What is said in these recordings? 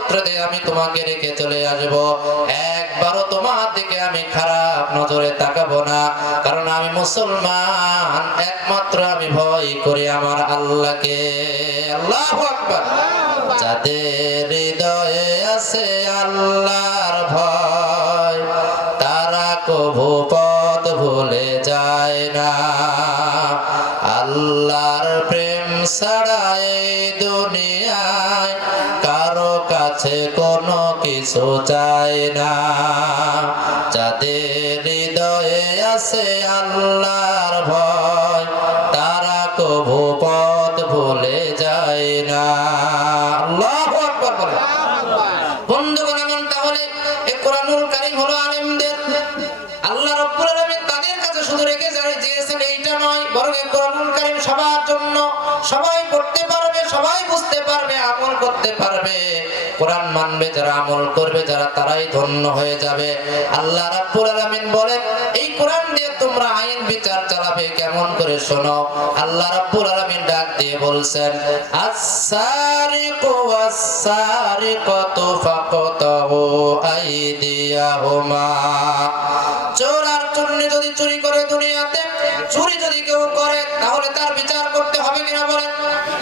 গোত্র দিয়ে আমি তোমাকে রেখে চলে আসব, একবারও তোমার দিকে আমি খারাপ নজরে তাকাবো না, কারণ আমি মুসলমান, একমাত্র আমি ভয় করি আমার আল্লাহকে। আল্লাহু আকবার। যাদের হৃদয়ে আছে আল্লাহর ভয়, তারা কভু পথ ভুলে যায় না। আল্লাহর প্রেম ছাড়া এই দুনিয়ায় কারো কাছে কোনো কিছু চায় না। যাদের হৃদয়ে আছে আল্লাহর ভয়, তারা কভু পথ ভুলে যায় না। আল্লাহু আকবার বলে। বন্ধুগণ আমার, তাহলে এই কোরআনুল কারীম হলো আলেমদের, আল্লাহ রাব্বুল আলামিন তাদের কাছে শুধু রেখে দিয়েছেন এইটা নয়, বরং এই কোরআনুল কারীম সবার জন্য, সবাই পড়তে পারবে, সবাই বুঝতে পারবে, আমল করতে পারবে। কোরআন মানবে যারা, আমল করবে যারা, তারাই ধন্য হয়ে যাবে। আল্লাহ রাব্বুল আলামিন বলেন এই কোরআন দিয়ে তোমরা আইন বিচার চালাবে কেমন করে শোনো। আল্লাহ রাব্বুল আলামিন ডাক দিয়ে বলছেন, আস-সারিকু ওয়াস-সারিকাতু ফাকতাহু আইদিয়াহুমা। চোর আর চোরনি যদি চুরি করে দুনিয়াতে, চুরি যদি কেউ করে, তাহলে তার বিচার করতে হবে কিনা বলেন?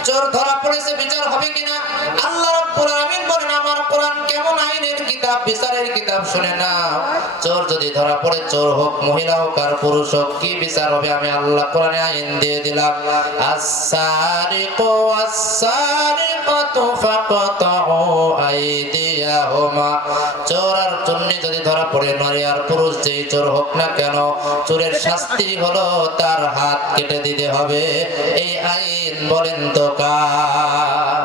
চোর ধরা পড়েছে, বিচার হবে কিনা? আল্লাহ রাব্বুল আলামিন বলেন আমার কোরআন কেমন আইনের কিতাব, বিচারের কিতাব, শুনে না। চোর যদি ধরা পড়ে, চোর হোক, মহিলা হোক আর পুরুষ হোক, কি বিচার হবে আমি আল্লাহ কোরআনে আইন দিয়ে দিলাম। আস-সারিকু ওয়াস-সারিকাতু ফাকতাহু আইদিয়াহুমা। চোর আর চোরনি যদি ধরা পড়ে, নারী আর পুরুষ যেই চোর হোক না কেন, চোরের শাস্তি হলো তার হাত কেটে দিতে হবে। এই আইন বলেন তো কার?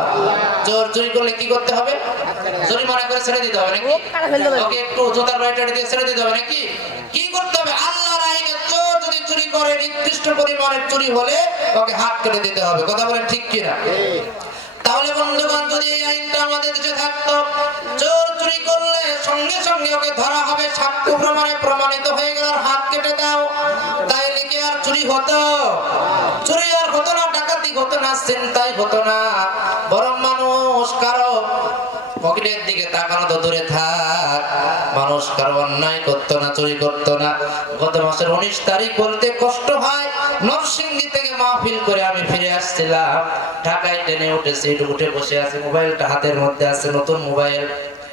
চোর চুরি করলে কি করতে হবে? জরিমানা করে ছেড়ে দিতে হবে নাকি? ওকে একটু জুতার বাড়িটা দিয়ে ছেড়ে দিতে হবে নাকি? কি করতে হবে? আল্লাহর আইনে চোর যদি চুরি করে, নির্দিষ্ট পরিমাণের চুরি হলে ওকে হাত কেটে দিতে হবে। কথা বলেন ঠিক কিনা? তাহলে বন্ধুগণ, যদি এই আইনটা আমাদের দেশে থাকতো, চোর চুরি করলে সঙ্গে সঙ্গে ওকে ধরা হবে, সাক্ষ্য প্রমাণে প্রমাণিত হয়ে গেল, হাত কেটে দাও, তাইলে কি আর চুরি হতো? চুরি আর হতো না, ডাকাতি হতো না, ছিনতাই হতো না। বরং মানুষ কারো পকেটের দিকে তাকানো তো দূরে থাক, মানুষ কারো অন্যায় করতো না, চুরি করতো না। গত মাসের 19 তারিখ বলতে কষ্ট হয়, নরসিংদী থেকে মাহফিল করে আমি ফিরে আসছিলাম, ঢাকায় ট্রেনে উঠেছি, একটু উঠে বসে আছি, মোবাইলটা হাতের মধ্যে আছে, নতুন মোবাইল,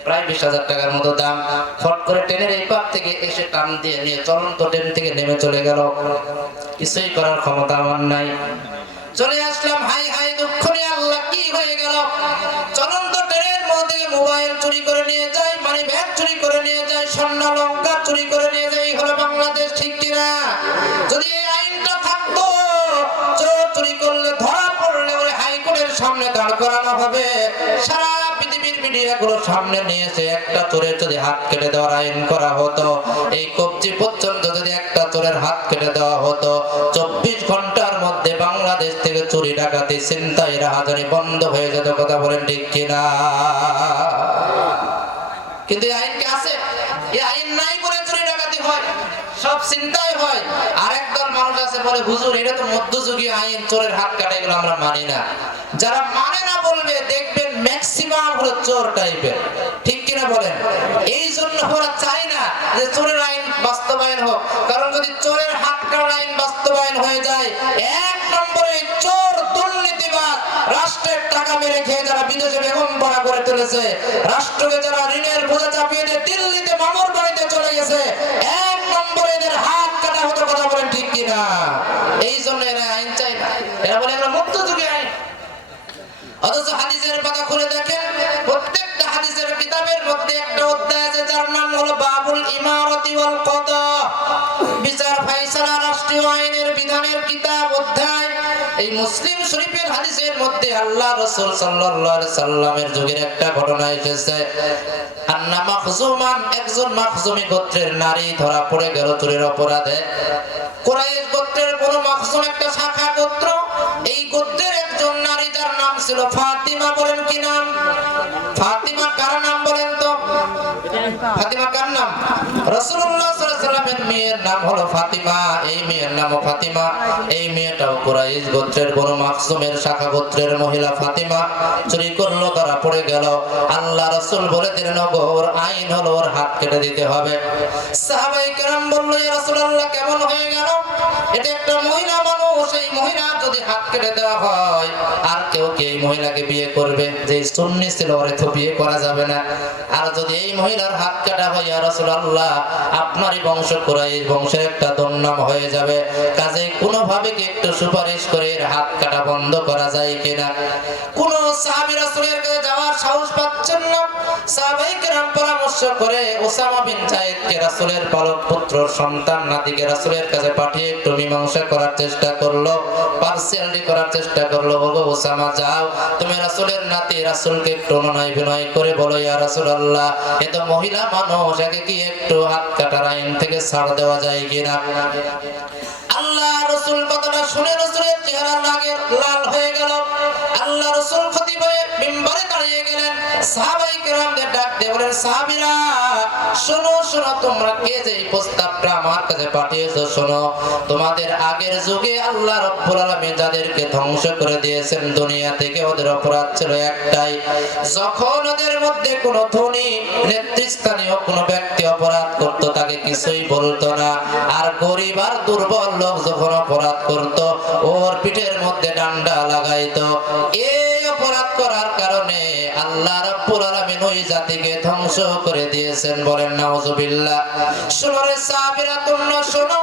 প্রায় 20,000 টাকার মতো দাম। ফট করে ট্রেনের এই পাপ থেকে এসে টান দিয়ে নিয়ে চলন্ত ট্রেন থেকে নেমে চলে গেল। কিছুই করার ক্ষমতা আমার নাই। চলে আসলাম, হাই হাই দুঃখ নিয়ে, আল্লাহ কি হয়ে গেল? চলন্ত ট্রেনের মধ্যে মোবাইল চুরি করে নিয়ে যায়, মানি ব্যাগ চুরি করে নিয়ে যায়, স্বর্ণ অলংকার চুরি করে নিয়ে যায়। এই হলো বাংলাদেশ, ঠিক কিনা? যদি এই আইনটা থাকতো, চোর চুরি করলে ধরা পড়লে ওই হাইকোর্টের সামনে দাঁড় করানো হবে, সারা পৃথিবীর মিডিয়াগুলো সামনে নিয়েছে, একটা চোরের যদি হাত কেটে দেওয়ার আইন করা হতো, এই কবজি পর্যন্ত যদি একটা চোরের হাত কেটে দেওয়া হতো, 24 ঘন্টার মধ্যে বাংলাদেশ থেকে চুরি ডাকাতি ছিনতাই রাহাজানি বন্ধ হয়ে যেত। কথা বলেন ঠিক কিনা? কিন্তু এই আইন কি আছে? এই আইন নাই বলে চুরি ডাকাতি হয়, সব ছিনতাই হয়। আরেকদল মানুষ আছে বলে হুজুর এটা তো মধ্যযুগীয় আইন, চোরের হাত কাটা, এগুলো আমরা মানি না। যারা মানে না বলবে দেখবেন ম্যাক্সিমাম হলো চোর টাইপের, ঠিক কিনা বলেন? এই জন্য ওরা চায় না যে চোরের আইন বাস্তবায়ন হোক, কারণ যদি চোরের হাত কাটার আইন বাস্তবায়ন হয়ে যায়, এক নম্বরে চোর দুর্নীতিবাজ, রাষ্ট্রের টাকা মেরে খেয়ে যারা বিদেশে বেগম পাড়া করে তুলেছে, রাষ্ট্রকে যারা ঋণের বোঝা চাপিয়ে দিয়ে দিল্লিতে মামুর বাড়িতে চলে গেছে, এক নম্বরে এদের হাত কাটা হতো। কথা বলেন ঠিক কিনা? এই জন্য এরা আইন চায় না, এরা বলে এগুলো মধ্যযুগীয় আইন। অথচ হাদিসের পাতা খুলে দেখেন, প্রত্যেকটা হাদিসের কিতাবের মধ্যে একটা অধ্যায় আছে যার নাম হলো বাবুল ইমারতি ওয়াল কদা, বিচার ফায়সালা, রাষ্ট্রীয় আইনের বিধানের কিতাব অধ্যায়। এই মুসলিম শরীফের হাদিসের মধ্যে আল্লাহ রাসূল সাল্লাল্লাহু আলাইহি সাল্লামের যুগের একটা ঘটনা এসেছে। আন্না মাখজুমান, একজন মাখজুমি গোত্রের নারী ধরা পড়ে গেল চুরির অপরাধে। কুরাইশ গোত্রের কোন মাখজুম একটা শাখা গোত্র, এই গোত্রের একজন নারী যার নাম ছিল ফাতিমা। বলেন কি নাম? ফাতিমা কার নাম বলেন তো? ফাতিমা কার নাম? রাসূলুল্লাহ সাল্লাল্লাহু আলাইহি ওয়াসাল্লামের মেয়ের নাম হলো ফাতিমা। এই মেয়ের নামও ফাতিমা। এই মেয়েটাও কুরাইশ গোত্রের বনু মাখজুমের শাখা গোত্রের মহিলা ফাতিমা। চুরি করলো, ধরা পড়ে গেল। আল্লাহ রাসূল বলে দিলেন, ওর আইন হলো ওর হাত কেটে দিতে হবে। সাহাবায়ে কেরাম বলল, ইয়া রাসূলুল্লাহ কেমন হয়ে গেল? এটা একটা মহিলা মানুষ, এই মহিলার যদি হাত কেটে দেওয়া হয় আর কেউ কি এই মহিলাকে বিয়ে করবে? যে সুন্নি ছিল ওরে তো বিয়ে করা যাবে না। আর যদি এই মহিলার হাত কাটা হয়, ইয়া রাসূলুল্লাহ আপনারই বংশ কুরাইশ বংশের একটা দুর্নাম হয়ে যাবে। কাজে কোনোভাবে কি একটু সুপারিশ করে এর হাত কাটা বন্ধ করা যায় কিনা? কোন সাহাবী রাসূলের কাছে যাওয়ার সাহস পাচ্ছেন না। সাহাবায়ে কেরাম পরামর্শ করে ওসামা বিন যায়েদকে রাসূলের পালক পুত্র সন্তান নাতিকে রাসূলের কাছে পাঠিয়ে একটু মীমাংসা করার চেষ্টা করলো, পার্সিয়ালিটি করার চেষ্টা করলো। ওগো ওসামা, যাও তুমি রাসূলের নাতি, রাসূলকে একটু অনুনয় বিনয় করে বলো, ইয়া রাসূলুল্লাহ এ তো মহিলা মানুষ, একে কি একটু হাত কাটার আইন থেকে ছাড় দেওয়া যায় কিনা? আল্লাহ রাসূল কথাটা শুনে রাসূলের চেহারা লাল হয়ে গেল। আল্লাহ রাসূল খতিব হয়ে মিম্বরে দাঁড়িয়ে গেলেন। সাহাবায়ে কেরামদের ডাক দিয়ে বলেন, সাহাবীরা শোনো শোনো, তোমরা কে যে এই প্রস্তাবটা আমার কাছে পাঠিয়েছো শোনো। তোমাদের আগের যুগে আল্লাহ রাব্বুল আলামিন যাদেরকে ধ্বংস করে দিয়েছেন দুনিয়া থেকে, ওদের অপরাধ ছিল একটাই, যখন ওদের মধ্যে কোনো ধনী নেতৃস্থানীয় কোনো ব্যক্তি অপরাধ করত তাকে কিছুই বলতো না। আর গরিব আর দুর্বল লোক যখন অপরাধ করত ওর পিঠের মধ্যে ডান্ডা লাগাইতো। এই অপরাধ করার কারণে আল্লাহ রাব্বুল আলামিন ওই জাতিকে ধ্বংস করে দিয়েছেন। বলেন নাউজুবিল্লাহ। শোনো রে সাহাবীরা, তোমরা শোনো,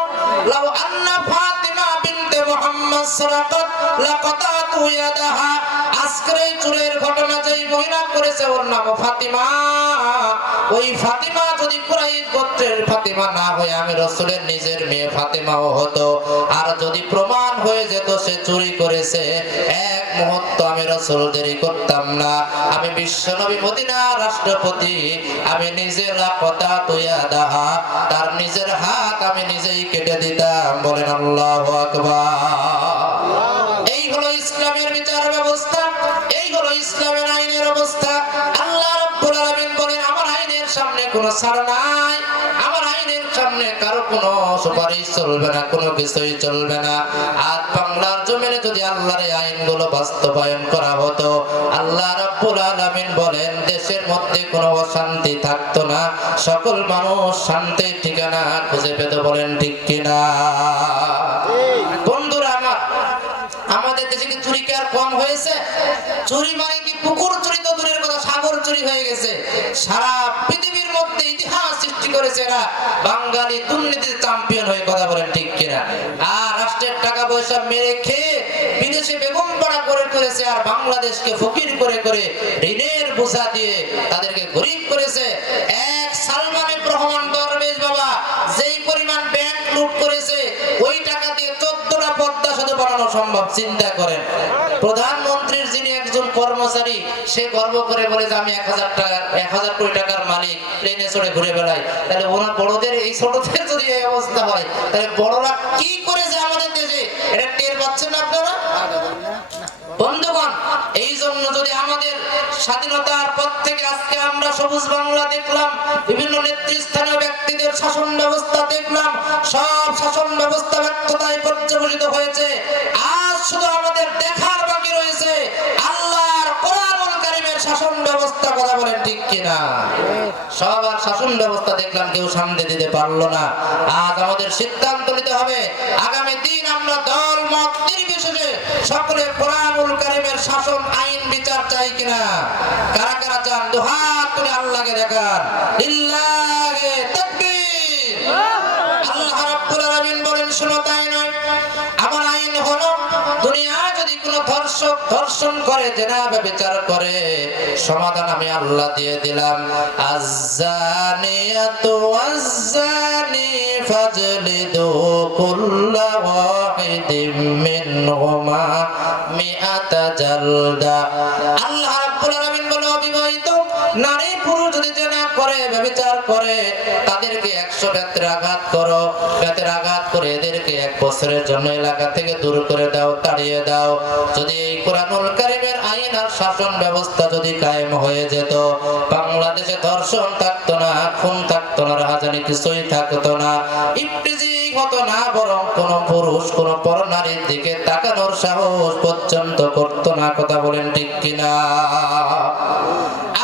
লাউ আন্না ফাতিমা বিনতে মুহাম্মদ সারাকাত লাকাতাতু ইয়াদাহা। আজকের এই চুরের ঘটনা যেই মহিলা করেছে ওর নাম ফাতিমা। ওই ফাতিমা যদি কুরাইশ গোত্রের ফাতিমা না হয়ে আমি রাসূলের নিজের মেয়ে ফাতিমাও হতো, আর যদি প্রমাণ হয়ে যেত সে চুরি করেছে, এক মুহূর্ত আমি রাসূল দেরি করতাম না। আমি বিশ্বনবী মদিনা রাষ্ট্রপতি, আমি নিজে লাকাতাতু ইয়াদাহা, তার নিজের হাত আমি নিজেই কেটে দিতাম। বলেন আল্লাহু আকবার। এই হলো ইসলামের বিচার ব্যবস্থা, এই হলো ইসলামের আইনের অবস্থা। আল্লাহ রাব্বুল আলামিন বলেন, আমার আইনের সামনে কোনো ছাড় নাই, আমার আইনের সামনে কারো কোনো সুপারিশ চলবে না, কোনো কিছুই চলবে না। আর বাংলার জমিনে যদি আল্লাহর এই আইনগুলো বাস্তবায়ন করা হতো, আল্লাহ রাব্বুল আলামিন বলেন দেশের মধ্যে কোনো অশান্তি থাকতো না, সকল মানুষ শান্তির ঠিকানা খুঁজে পেত। বলেন ঠিক কিনা? বন্ধুরা আমার, আমাদের দেশে কি চুরি কি আর কম হয়েছে? চুরি মানে কি পুকুর চুরি তো দূরের কথা, সাগর চুরি হয়ে গেছে। সারা পৃথিবীর মধ্যে ইতিহাস সৃষ্টি করেছে এরা, বাঙালি দুর্নীতির চ্যাম্পিয়ন হয়ে। কথা বলেন ঠিক কিনা? আর রাষ্ট্রের টাকা পয়সা মেরে খেয়ে বিদেশে বেগম পাড়া করে তুলেছে, আর বাংলাদেশকে ফকির করে করে ঋণের বোঝা দিয়ে তাদেরকে গরিব করেছে। এক সালমানের রহমান দরবেশ বাবা যেই পরিমাণ ব্যাংক লুট করেছে, ওই টাকা দিয়ে 14টা পদ্মা সেতু বানানো সম্ভব। চিন্তা করেন, প্রধানমন্ত্রীর যিনি একজন কর্মচারী, সে গর্ব করে বলে যে আমি 1000 কোটি টাকার মালিক, প্লেনে চড়ে ঘুরে বেড়াই। তাহলে ওনার বড়দের, এই ছোটদের যদি এই অবস্থা হয়, তাহলে বড়রা কি করেছে আমাদের দেশে, এটা টের পাচ্ছেন না আপনারা? বন্ধুগণ, এই জন্য যদি আমাদের স্বাধীনতার পর থেকে আজকে আমরা সবুজ বাংলা দেখলাম, বিভিন্ন নেতৃস্থানীয় ব্যক্তিদের শাসন ব্যবস্থা দেখলাম, সব শাসন ব্যবস্থা ব্যর্থতায় পর্যবসিত হয়েছে। আজ শুধু আমাদের দেখার বাকি রয়েছে আল্লাহর কোরআনুল কারীমের শাসন ব্যবস্থা। কথা বলেন ঠিক কিনা? সবার শাসন ব্যবস্থা দেখলাম, কেউ সামনে দিতে পারলো না। আজ আমাদের সিদ্ধান্ত নিতে হবে, আগামী দিন আমরা দল মত নির্বিশেষে সকলে কোরআনুল কারীমের শাসন আইন বিচার চাই কিনা? কারা কারা চান? দুহাত তুলে আল্লাহকে দেখান। লিল্লাহি তাকবীর। আল্লাহ রাব্বুল আলামিন বলেন, শোনো তাই নয়, আমার আইন হলো দুনিয়া যদি কোনো ধর্ষক ধর্ষণ করে, জেনা ব্যভিচার করে, সমাধান আমি আল্লাহ দিয়ে দিলাম। আয-যানিয়াতু ওয়াজ-যানি ফাজলিদু কুল্লা ওয়াহিদিম মিনহুমা মিআতা জালদা। আল্লাহ রাব্বুল আলামিন বলে, অবিবাহিত নারী পুরুষ যদি জেনা করে, ব্যভিচার করে, তাদেরকে 100 বেতের আঘাত করো, বেতের আঘাত করে এদেরকে 1 বছরের জন্য এলাকা থেকে দূর করে দাও, তাড়িয়ে দাও। যদি এই কোরআনুল কারীমের আইন আর শাসন ব্যবস্থা যদি কায়েম হয়ে যেত, বাংলাদেশে ধর্ষণ থাকতো না, খুন থাকতো না, রাহাজানি কিছুই থাকতো না, ইফটিজিং হতো না, বরং কোন পুরুষ কোন পরনারীর দিকে তাকানোর সাহস পর্যন্ত করতো না। কথা বলেন ঠিক কিনা?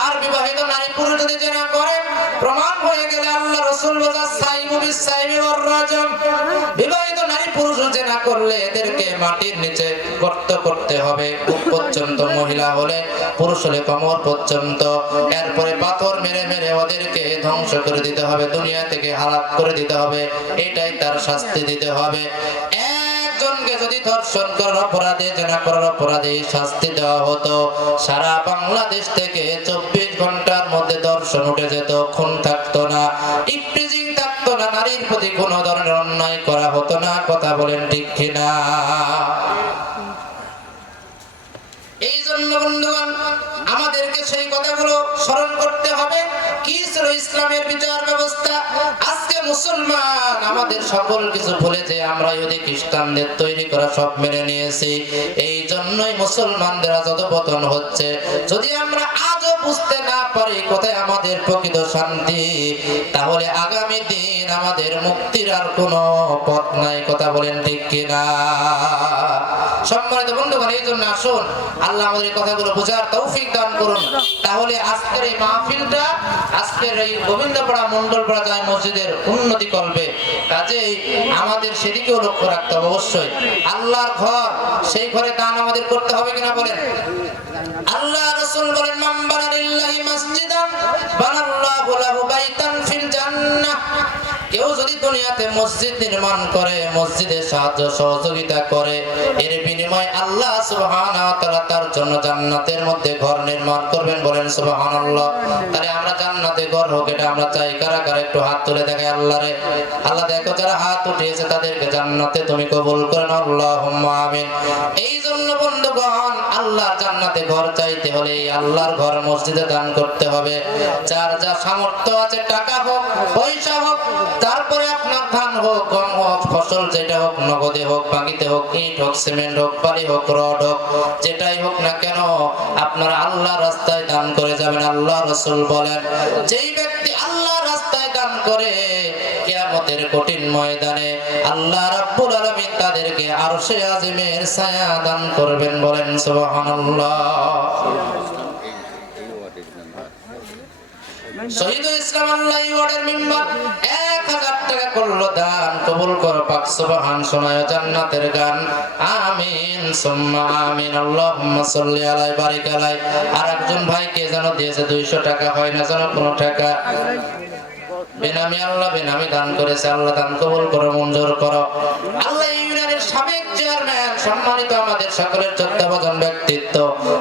আর বিবাহিত নারী পুরুষ যদি জেনা করে, প্রমাণ হয়ে গেলে আল্লাহ রাসূল বলেন সাইমু বিসাইমি ওয়ার রাজম, বিবাহিত নারী পুরুষ জেনা করলে এদেরকে মাটির নিচে গর্ত করতে হবে, বুক পর্যন্ত, মহিলা হলে, পুরুষ হলে কোমর পর্যন্ত, এরপরে পাথর মেরে মেরে ওদেরকে ধ্বংস করে দিতে হবে, দুনিয়া থেকে হালাক করে দিতে হবে, এটাই তার শাস্তি দিতে হবে। একজনকে যদি ধর্ষণ করার অপরাধে, জেনা করার অপরাধে শাস্তি দেওয়া হতো, সারা বাংলাদেশ থেকে 24 ঘন্টার মধ্যে ধর্ষণ উঠে যেত, খুন থাকতো না, ইফটিজিং থাকতো না, নারীর প্রতি কোনো ধরনের অন্যায় করা হতো না। কথা বলেন ঠিক কিনা? এই জন্য বন্ধুগণ, আমাদেরকে সেই কথাগুলো স্মরণ করতে হবে। কি ছিল ইসলামের বিচার ব্যবস্থা? আজকে মুসলমান আমাদের সকল কিছু ভুলে যে আমরা ইহুদি খ্রিস্টানদের তৈরি করা সব মেনে নিয়েছি। এই জন্যই মুসলমানদের অধঃপতন হচ্ছে। যদি আমরা আজও বুঝতে না পারি কোথায় আমাদের প্রকৃত শান্তি, তাহলে আগামী দিন আমাদের মুক্তির আর কোনো পথ নাই। কথা বলেন ঠিক কিনা? সম্মানিত বন্ধুগণ, এই জন্য আসুন আল্লাহ আমাদের এই কথাগুলো বোঝার তৌফিক দান করুন। তাহলে আজকের এই মাহফিলটা, আজকের এই গোবিন্দপাড়া মন্ডলপাড়া জামে মসজিদের উন্নতি করবে। কাজেই আমাদের সেদিকেও লক্ষ্য রাখতে হবে। অবশ্যই আল্লাহর ঘর, সেই ঘরে দান আমাদের করতে হবে কিনা বলেন? আল্লাহ রাসূল বলেন, মান বানা লিল্লাহি মাসজিদান বানাল্লাহু লাহু বাইতান ফিল জান্নাহ। কেউ যদি দুনিয়াতে মসজিদ নির্মাণ করে, মসজিদে সাহায্য সহযোগিতা করে, এর বিনিময়ে আল্লাহ সুবহানাহু ওয়া তাআলা তার জন্য জান্নাতের মধ্যে ঘর নির্মাণ করবেন। বলেন সুবহানাল্লাহ। তাহলে আমরা জান্নাতে ঘর হোক, এটা আমরা চাই। কারা কারা একটু হাত তুলে দেখে আল্লাহরে। আল্লাহ দেখো, যারা হাত উঠিয়েছে তাদেরকে জান্নাতে তুমি কবুল করেন। আল্লাহুম্মা আমিন। এই জন্য বন্ধুগণ, আল্লাহর জান্নাতে ঘর চাইতে হলে এই আল্লাহর ঘর মসজিদে দান করতে হবে। যার যা সামর্থ্য আছে, টাকা হোক, পয়সা হোক, তারপরে আপনার ধান হোক, গম হোক, ফসল যেটা হোক, নগদে হোক, বাকিতে হোক, ইট হোক, সিমেন্ট হোক, বালি হোক, রড হোক, যেটাই হোক না কেন, আপনারা আল্লাহ রাস্তায় দান করে যাবেন। আল্লাহ রাসূল বলেন, যেই ব্যক্তি আল্লাহ রাস্তায় দান করে, কিয়ামতের কঠিন ময়দানে আল্লাহ রাব্বুল আলামিন তাদেরকে আরশে আজিমের ছায়া দান করবেন। বলেন সুবহানাল্লাহ। শহীদুল ইসলাম আল্লাহ ওয়ার্ডের মেম্বার 1000 টাকা করলো দান, কবুল করো পাক সুবহান। শোনায় জান্নাতের গান, আমিন সুম্মা আমিন। আল্লাহুম্মা সাল্লি আলাইহি বারিক আলাইহি। আর একজন ভাইকে যেন দিয়েছে 200 টাকা, হয় না যেন কোনো টাকা, বেনামি, আল্লাহ বেনামি দান করেছে। আল্লাহ দান কবুল করো, মঞ্জুর করো। আল্লাহ ইউনিয়নের সাবেক চেয়ারম্যান, সম্মানিত আমাদের সকলের শ্রদ্ধাভাজন ব্যক্তিত্ব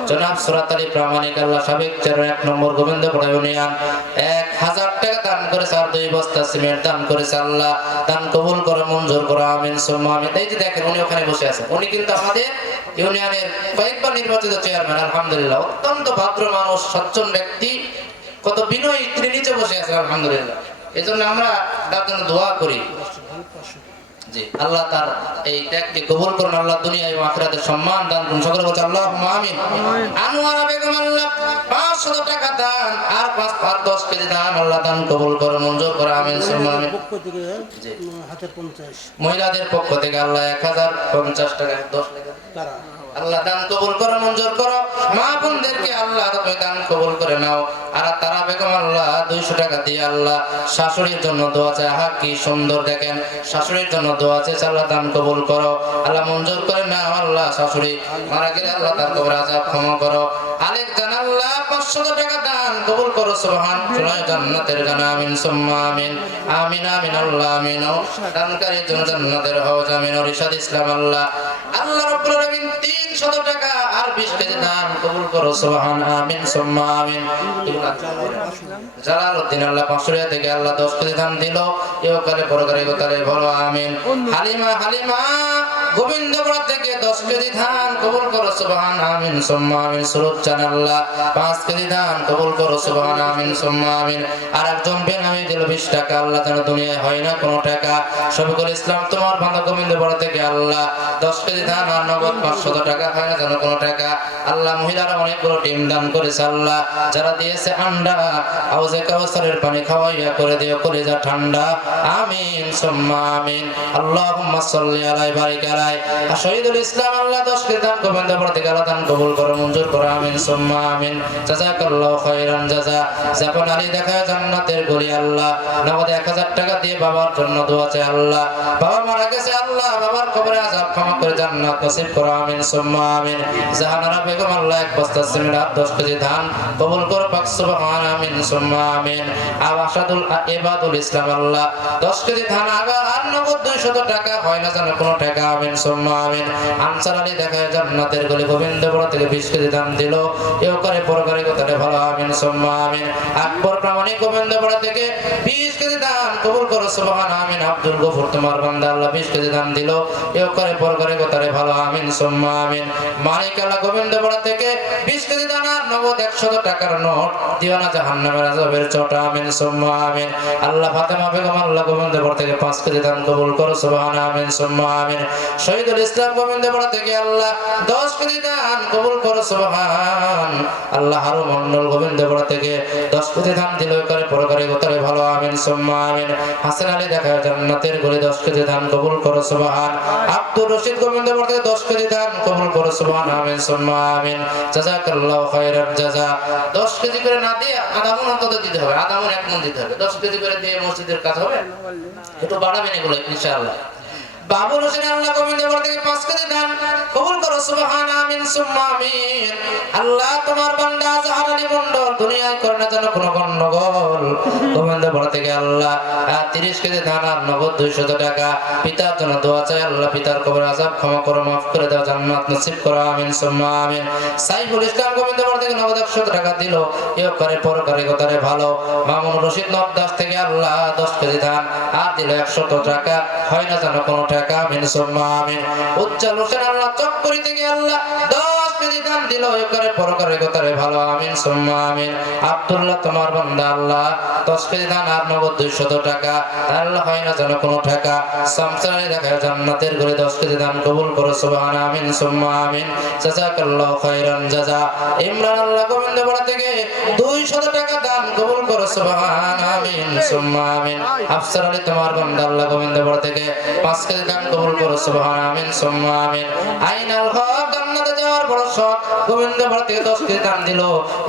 জনাব সুরাত আলী প্রামাণিক, আল্লাহ সাবেক চেয়ারম্যান 1 নম্বর গোবিন্দপাড়া ইউনিয়ন, 1000 টাকা দান করেছে, আর 2 বস্তা সিমেন্ট দান করেছে। আল্লাহ দান কবুল করো, মঞ্জুর করো, আমিন সুম্মা আমিন। এই যে দেখেন, উনি ওখানে বসে আছেন, উনি কিন্তু আমাদের ইউনিয়নের কয়েকবার নির্বাচিত চেয়ারম্যান। আলহামদুলিল্লাহ, অত্যন্ত ভদ্র মানুষ, সজ্জন ব্যক্তি, কত বিনয়ী, তিনি নিচে বসে আছেন। আলহামদুলিল্লাহ, এজন্য আমরা তার জন্য দোয়া করি যে আল্লাহ তার এই ত্যাগকে কবুল করুন। আল্লাহ দুনিয়া এবং আখিরাতে সম্মান দান করুন। সকলে বলছে আল্লাহুম্মা আমিন। আনোয়ারা বেগম, আল্লাহ 500 টাকা দান, আর 10 কেজি দান, আল্লাহ দান কবুল করুন, মঞ্জুর করুন, আমিন সুম্মা আমিন। মহিলাদের পক্ষ থেকে আল্লাহ 1050 টাকা 10 টাকা আল্লাহ দান কবুল করো, মঞ্জুর করো। মা বোনদেরকে আল্লাহ তুমি দান কবুল করে নাও। আর তারা বেগম আল্লাহ 200 টাকা দিয়ে আল্লাহ শাশুড়ির জন্য দোয়া চায়। হা কি সুন্দর, দেখেন, শাশুড়ির জন্য দোয়া চায়, আল্লাহ দান কবুল করো, আল্লাহ মঞ্জুর করে নাও। আল্লাহ শাশুড়ি মারা গেলে আল্লাহ তার কবর আযাব ক্ষমা করো। আলেক জান আল্লাহ 500 টাকা দান কবুল করো। সুবহান, শোনায় জান্নাতের গান, আমিন সুম্মা আমিন। আমিন আমিন আল্লাহ আমিন। দানকারীর জন্য জান্নাতের হওয়াজ, আমিন। রিশাদ ইসলাম আল্লাহ, আল্লাহ রাব্বুল আলামিন 300 টাকা আর 20 কেজি দান কবুল করো। সুবহান, আমিন সুম্মা আমিন। জালালউদ্দিন আল্লাহ 500 টাকা থেকে আল্লাহ 10 কেজি দান দিল, ইহকালে পরকালে গোতালে বলো আমিন। হালিমা গোবিন্দপুর থেকে 10 কেজি ধান কবুল করো সুবহান আমিন সুম্মা আমিন। সুরত চান আল্লাহ 5 কেজি ধান কবুল করো সুবহান আমিন সুম্মা আমিন। আর একজন বেনামি দিল 20 টাকা, আল্লাহ যেন দুনিয়ায় হয় না কোনো টাকা। শফিকুল ইসলাম তোমার বান্দা গোবিন্দপুর থেকে আল্লাহ 10 কেজি ধান আর নগদ 500 টাকা, হয় না যেন কোনো টাকা। আল্লাহ মহিলারা অনেকগুলো টিম দান করেছে আল্লাহ, যারা দিয়েছে আন্ডা হাউজে কাউসারের পানি খাওয়াইয়া করে দিও কলিজা ঠান্ডা আমিন সুম্মা আমিন। আল্লাহুম্মা সাল্লি আলাইহি বারিক আলাইহি। আর শহীদুল ইসলাম আল্লাহ 10 কেজি ধান গোবিন্দপুর থেকে আল্লাহ দান কবুল করো মঞ্জুর করো আমিন সুম্মা আমিন। জাযাকাল্লাহু খাইরান জাযা। জাপান আলী দেখায় জান্নাতের গলি আল্লাহ, নগদ 1000 টাকা দিয়ে বাবার জন্য দোয়া চাই আল্লাহ। বাবা মারা গেছে আল্লাহ, বাবার কবরে আযাব ক্ষমা করে জান্নাত নসিব করো আমিন সুম্মা আমিন। জাহানারা বেগম আল্লাহ 1 বস্তা সিমেন্ট 10 কেজি ধান কবুল করো পাক সুবহান আমিন সুম্মা আমিন। আবাসাদুল ইবাদুল ইসলাম আল্লাহ 10 কেজি ধান আগার আর নগদ 200 টাকা, হয় না যেন কোনো টাকা আমিন সুম্মা আমিন। আনসার আলী দেখায় জান্নাতের গলি গোবিন্দপুর থেকে 20 কেজি ধান দিল, এও করে পরকারে কথাটা ভালো আমিন সুম্মা আমিন। আকবর প্রামাণিক গোবিন্দপুর থেকে 20 কেজি ধান কবুল করো সুবহান আমিন। আব্দুল গফুর তোমার বান্দা আল্লাহ 20 কেজি ধান দিল, এও করে পরকারে কথাটা ভালো আমিন সুম্মা আমিন। মালিক আল্লাহ গোবিন্দপুর থেকে 20 কেজি ধান আর নগদ 100 টাকার নোট দিও না জাহান্নামের আযাবের চোট আমিন সুম্মা আমিন। আল্লাহ ফাতেমা বেগম আল্লাহ গোবিন্দপুর থেকে 5 কেজি ধান কবুল করো সুবহান আমিন সুম্মা আমিন। শহীদুল ইসলাম গোবিন্দপুর থেকে আল্লাহ 10 কেজি ধান কবুল করো সুবহান আল্লাহ। হারু মন্ডল গোবিন্দপুর থেকে 10 কেজি ধান দিল, করে পরকারে গোতরে ভালো আমিন সুম্মা আমিন। হাসান আলী দেখায় জান্নাতের গলি 10 কেজি ধান কবুল করো সুবহান। আব্দুর রশিদ গোবিন্দপুর থেকে 10 কেজি ধান কবুল করো সুবহান আমিন সুম্মা আমিন। জাযাকাল্লাহু খাইরান জাযা। 10 কেজি করে না দিয়ে আধা মণ অন্তত দিতে হবে, আধা মণ 1 মণ দিতে হবে। 10 কেজি করে দিয়ে মসজিদের কাজ হবে, একটু বাড়াবেন এগুলো ইনশাআল্লাহ। বাবুল হোসেন আল্লাহ গোবিন্দপুর থেকে 5 কেজি ধান কবুল করো সুবহান আমিন সুম্মা আমিন। আল্লাহ তোমার বান্দা জাহান আলী মন্ডল দুনিয়ায় করে না যেন কোনো গন্ডগোল, গোবিন্দপুর থেকে আল্লাহ 30 কেজি ধান আর নগদ 200 টাকা। পিতার জন্য দোয়া চাই আল্লাহ, পিতার কবর আযাব ক্ষমা করো, মাফ করে দাও, জান্নাত নসিব করো আমিন সুম্মা আমিন। সাইফুল ইসলাম গোবিন্দপুর থেকে নগদ 100 টাকা দিল, এও করে পরকারে কথারে ভালো। মামুন রশিদ নবদাস থেকে আল্লাহ 10 কেজি ধান আর দিল 100 টাকা, হয় না যেন কোনো টাকা আমিন সুম্মা আমিন। উজ্জ্বল হোসেন আল্লাহ চক্করি থেকে আল্লাহ 10 কেজি ধান দিল, এও করে পরকারে কথারে ভালো আমিন সুম্মা আমিন। আব্দুল্লাহ তোমার বান্দা আল্লাহ 10 কেজি ধান আর নগদ 200 টাকা, আল্লাহ হয় না যেন কোনো টাকা। শামসানি দেখায় জান্নাতের গলি 10 কেজি ধান কবুল করো সুবহান আমিন সুম্মা আমিন। জাযাকাল্লাহু খাইরান জাযা। ইমরান আল্লাহ গোবিন্দপুর থেকে 200 টাকা দান কবুল করো সুবহান আমিন সুম্মা আমিন। আফসার আলী তোমার বান্দা আল্লাহ গোবিন্দপুর থেকে 5 কেজি দান কবুল করো সুবহান আমিন সুম্মা আমিন। আইনাল হক জান্নাতে যাওয়ার বড় শখ, গোবিন্দপুর থেকে 10 কেজি দান দিল,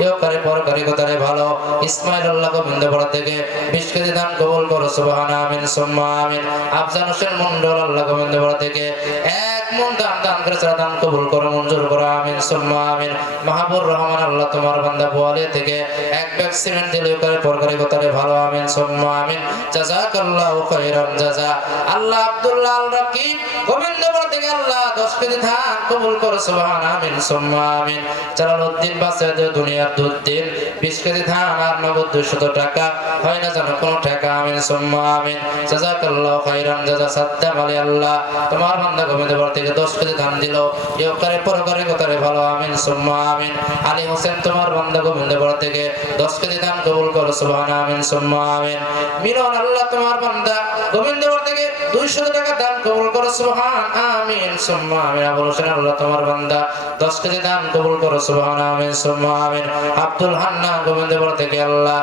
এও করে পরকারে কথারে ভালো। ইসমাইল আল্লাহ গোবিন্দপুর থেকে 20 কেজি দান কবুল করো সুবহান আমিন সুম্মা আমিন। আফজান হোসেন মন্ডল আল্লাহ গোবিন্দপুর থেকে 1 মণ দান করেছে, দান কবুল করো মঞ্জুর করো আমিন সুম্মা আমিন। মাহবুব রহমান আল্লাহ তোমার বান্দা বোয়ালি থেকে 1 ব্যাগ সিমেন্ট দিল, করে পরকারে কথারে ভালো আমিন সুম্মা আমিন। জাযাকাল্লাহু খাইরান জাযা। আল্লাহ আব্দুল্লাহ আল রাকিব গোবিন্দপুর থেকে আল্লাহ 10 কেজি ধান কবুল করো সুবহান আমিন সুম্মা আমিন। জালালউদ্দিন বাসায় দুনিয়ার দুদ্দিন 20 কেজি ধান আর নগদ 200 টাকা, হয় না যেন কোনো টাকা আমিন সুম্মা আমিন। জাযাকাল্লাহু খাইরান জাযা। সাদ্দাম আলী আল্লাহ তোমার বান্দা গোবিন্দপুর থেকে 10 কেজি ধান দিল, এও করে পরকারে কথারে ভালো আমিন সুম্মা আমিন। আলী হোসেন তোমার বান্দা গোবিন্দপুর থেকে 10 কেজি ধান কবুল করো সুবহান আমিন সুম্মা আমিন। মিলন আল্লাহ তোমার বান্দা গোবিন্দপুর থেকে 200 টাকা দান কবুল করো সুবহান আমিন সুম্মা আমিন। আবুল হোসেন আল্লাহ তোমার বান্দা 10 কেজি দান কবুল করো সুবহান আমিন সুম্মা আমিন। আব্দুল হান্নান গোবিন্দপুর থেকে আল্লাহ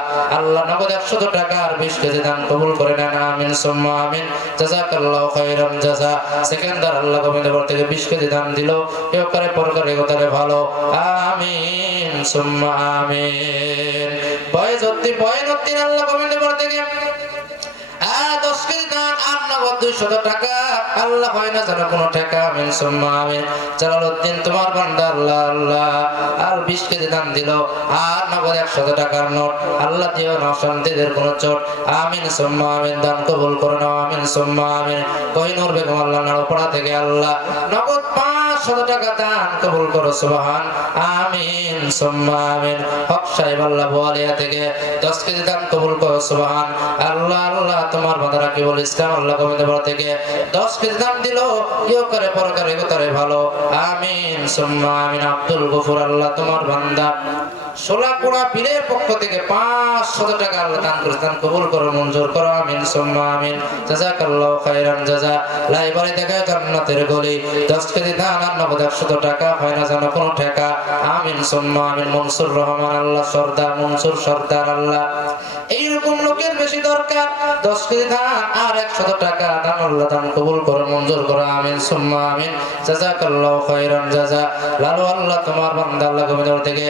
নগদ 100 টাকা আর 20 কেজি দান কবুল করে নেন আমিন সুম্মা আমিন। জাযাকাল্লাহু খাইরান জাযা। সেকেন্দার আল্লাহ গোবিন্দপুর থেকে 20 কেজি দান দিল, এও করে পরকারে কথারে ভালো আমিন সুম্মা আমিন। বয়নউদ্দিন আল্লাহ গোবিন্দপুর থেকে 10 কেজি দান আর নগদ 200 টাকা, আল্লাহ হয় না যেন কোনো টাকা আমিন সুম্মা আমিন। জালালউদ্দিন তোমার বান্দা আল্লাহ আর 20 কেজি দান দিল, আর নগদ 100 টাকার নোট, আল্লাহ দিও না শান্তিদের কোনো চোট আমিন সুম্মা আমিন। দান কবুল করো না আমিন সুম্মা আমিন। কোহিনুর বেগম আল্লাহ নাড়াপাড়া থেকে আল্লাহ নগদ 5 500 টাকা দান কবুল করো সুবহান আমিন সুম্মা আমিন। হক সাহেব আল্লাহ বোয়ালিয়া থেকে 10 কেজি দান কবুল করো সুবহান আল্লাহ আল্লাহ। তোমার বান্দারা কি বলে ইসলাম আল্লাহ গোবিন্দপুর থেকে 10 কেজি দান দিল, ইয়ে করে পরকারে গোতরে ভালো আমিন সুম্মা আমিন। আব্দুল গফুর আল্লাহ তোমার বান্দা সোলাকুড়া পীরের পক্ষ থেকে 500 টাকা আল্লাহ দান করেছেন, কবুল করো মঞ্জুর করো আমিন সুম্মা আমিন। জাযাকাল্লাহু খাইরান জাযা। লাইব্রেরি থেকে জান্নাতের গলি 10 কেজি দান আর নগদ 100 টাকা, হয় না জানো কোনো টাকা আমিন সুম্মা আমিন। মনসুর রহমান আল্লাহ সর্দার, মনসুর সর্দার আল্লাহ এইরকম লোকের বেশি দরকার, 10 কেজি ধান আর 100 টাকা দান আল্লাহ দান কবুল করো মঞ্জুর করো আমিন সুম্মা আমিন। জাযাকাল্লাহু খাইরান জাযা। লালু আল্লাহ তোমার বান্দা আল্লাহ গোবিন্দপুর থেকে